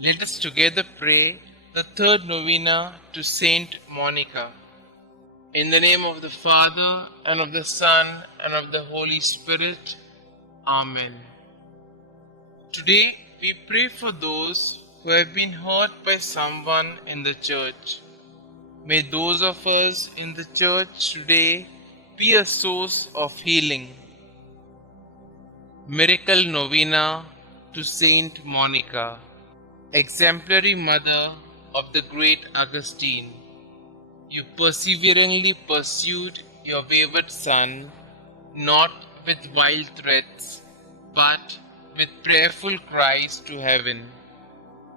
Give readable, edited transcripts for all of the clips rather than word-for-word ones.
Let us together pray the third novena to Saint Monica. In the name of the Father, and of the Son, and of the Holy Spirit. Amen. Today we pray for those who have been hurt by someone in the church. May those of us in the church today be a source of healing. Miracle Novena to Saint Monica, exemplary mother of the great Augustine. You perseveringly pursued your wayward son, not with wild threats, but with prayerful cries to heaven.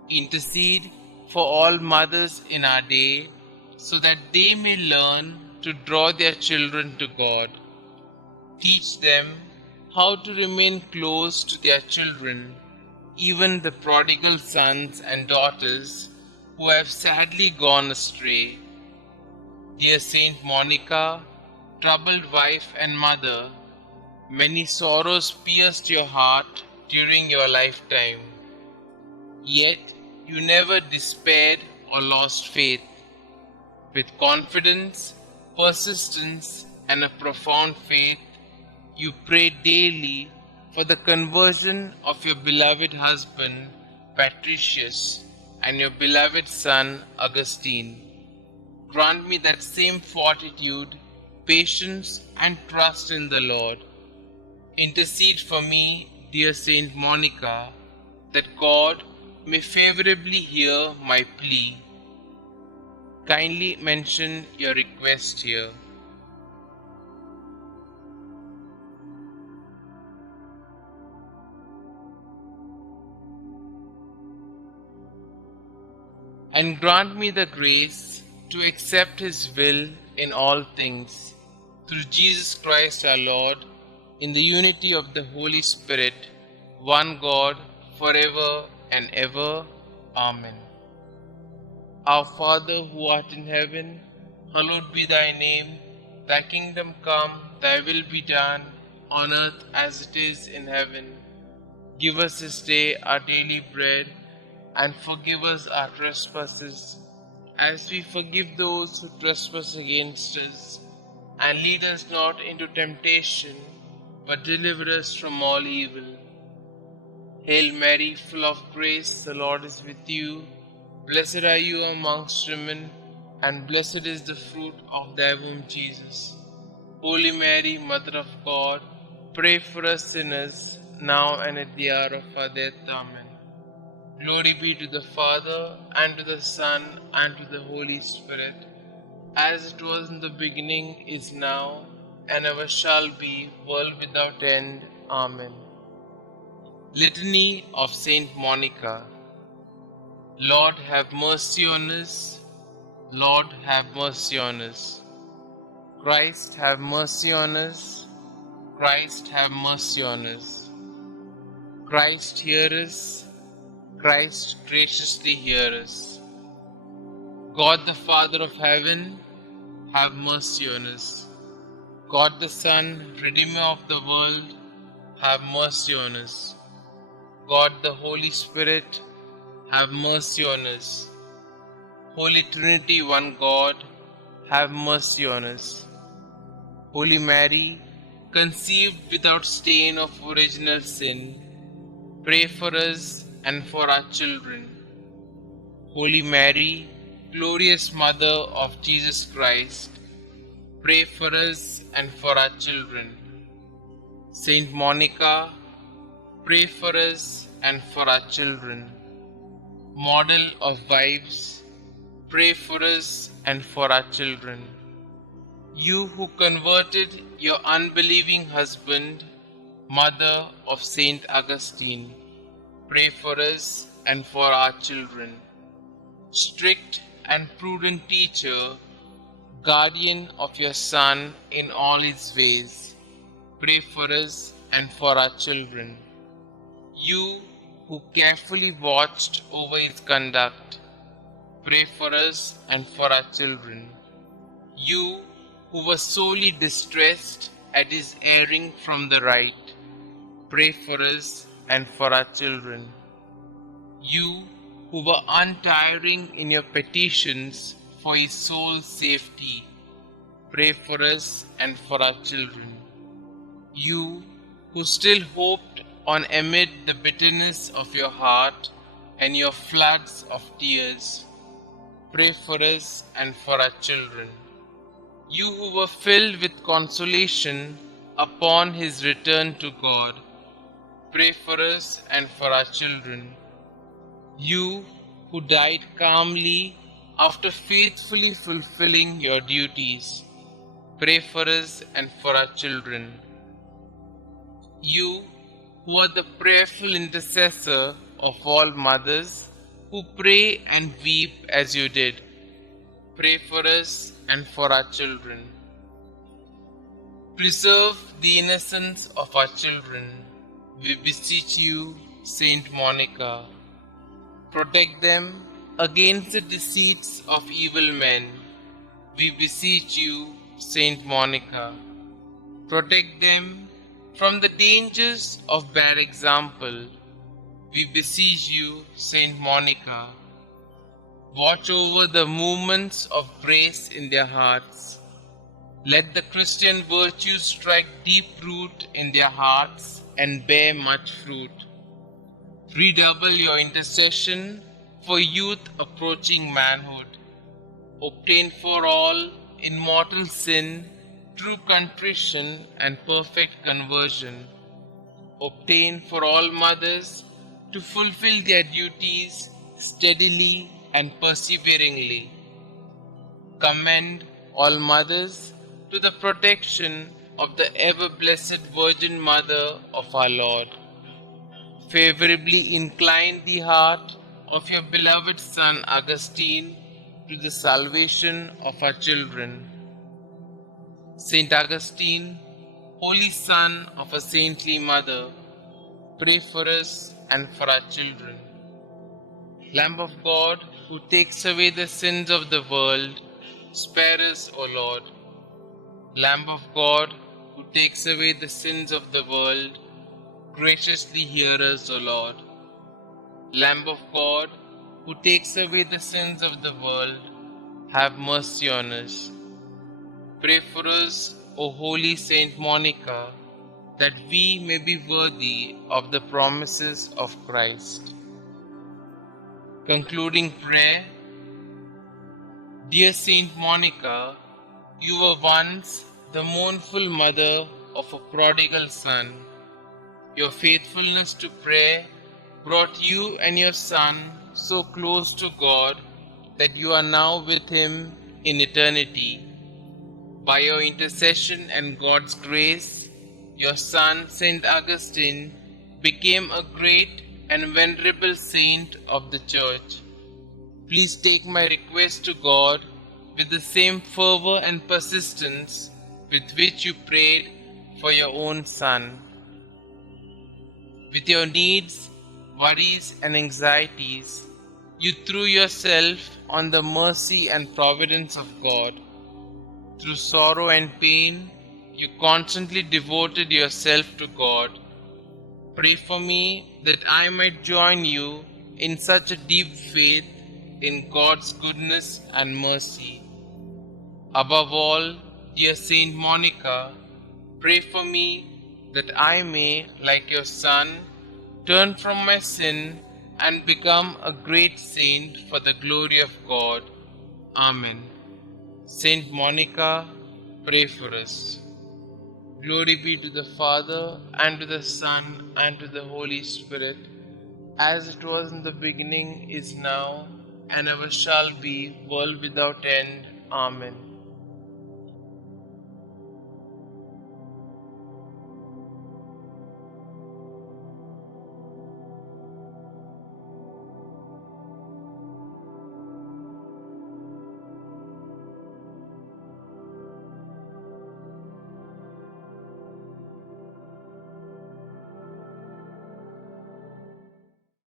Intercede for all mothers in our day, so that they may learn to draw their children to God. Teach them how to remain close to their children, even the prodigal sons and daughters who have sadly gone astray. Dear Saint Monica, troubled wife and mother, many sorrows pierced your heart during your lifetime. Yet you never despaired or lost faith. With confidence, persistence, and a profound faith, you prayed daily for the conversion of your beloved husband, Patricius, and your beloved son, Augustine. Grant me that same fortitude, patience, and trust in the Lord. Intercede for me, dear Saint Monica, that God may favorably hear my plea. Kindly mention your request here. And grant me the grace to accept His will in all things, through Jesus Christ our Lord, in the unity of the Holy Spirit, one God, forever and ever. Amen. Our Father who art in heaven, hallowed be thy name. Thy kingdom come, thy will be done, on earth as it is in heaven. Give us this day our daily bread, and forgive us our trespasses, as we forgive those who trespass against us. And lead us not into temptation, but deliver us from all evil. Hail Mary, full of grace, the Lord is with you. Blessed are you amongst women, and blessed is the fruit of thy womb, Jesus. Holy Mary, Mother of God, pray for us sinners, now and at the hour of our death. Amen. Glory be to the Father, and to the Son, and to the Holy Spirit, as it was in the beginning, is now, and ever shall be, world without end. Amen. Litany of Saint Monica. Lord, have mercy on us. Lord, have mercy on us. Christ, have mercy on us. Christ, have mercy on us. Christ, hear us. Christ, graciously hear us. God the Father of heaven, have mercy on us. God the Son, Redeemer of the world, have mercy on us. God the Holy Spirit, have mercy on us. Holy Trinity, one God, have mercy on us. Holy Mary, conceived without stain of original sin, pray for us and for our children. Holy Mary, glorious Mother of Jesus Christ, pray for us and for our children. Saint Monica, pray for us and for our children. Model of wives, pray for us and for our children. You who converted your unbelieving husband, Mother of Saint Augustine, pray for us and for our children. Strict and prudent teacher, guardian of your Son in all his ways, pray for us and for our children. You who carefully watched over his conduct, pray for us and for our children. You who were sorely distressed at his erring from the right, pray for us and for our children. You who were untiring in your petitions for his soul's safety, pray for us and for our children. You, who still hoped on amid the bitterness of your heart and your floods of tears, pray for us and for our children. You who were filled with consolation upon his return to God, pray for us and for our children. You who died calmly after faithfully fulfilling your duties, pray for us and for our children. You who are the prayerful intercessor of all mothers who pray and weep as you did, pray for us and for our children. Preserve the innocence of our children, we beseech you, Saint Monica. Protect them against the deceits of evil men, we beseech you, Saint Monica. Protect them from the dangers of bad example, we beseech you, Saint Monica. Watch over the movements of grace in their hearts. Let the Christian virtues strike deep root in their hearts and bear much fruit. Redouble your intercession for youth approaching manhood. Obtain for all in mortal sin true contrition and perfect conversion. Obtain for all mothers to fulfill their duties steadily and perseveringly. Commend all mothers to the protection of the ever-blessed Virgin Mother of our Lord. Favorably incline the heart of your beloved son Augustine to the salvation of our children. Saint Augustine, holy son of a saintly mother, pray for us and for our children. Lamb of God, who takes away the sins of the world, spare us, O Lord. Lamb of God, who takes away the sins of the world, graciously hear us, O Lord. Lamb of God, who takes away the sins of the world, have mercy on us. Pray for us, O holy Saint Monica, that we may be worthy of the promises of Christ. Concluding prayer. Dear Saint Monica, you were once the mournful mother of a prodigal son. Your faithfulness to prayer brought you and your son so close to God that you are now with him in eternity. By your intercession and God's grace, your son, Saint Augustine, became a great and venerable saint of the Church. Please take my request to God with the same fervor and persistence with which you prayed for your own son. With your needs, worries, and anxieties, you threw yourself on the mercy and providence of God. Through sorrow and pain, you constantly devoted yourself to God. Pray for me that I might join you in such a deep faith in God's goodness and mercy. Above all, dear Saint Monica, pray for me that I may, like your son, turn from my sin and become a great saint for the glory of God. Amen. Saint Monica, pray for us. Glory be to the Father, and to the Son, and to the Holy Spirit, as it was in the beginning, is now, and ever shall be, world without end. Amen.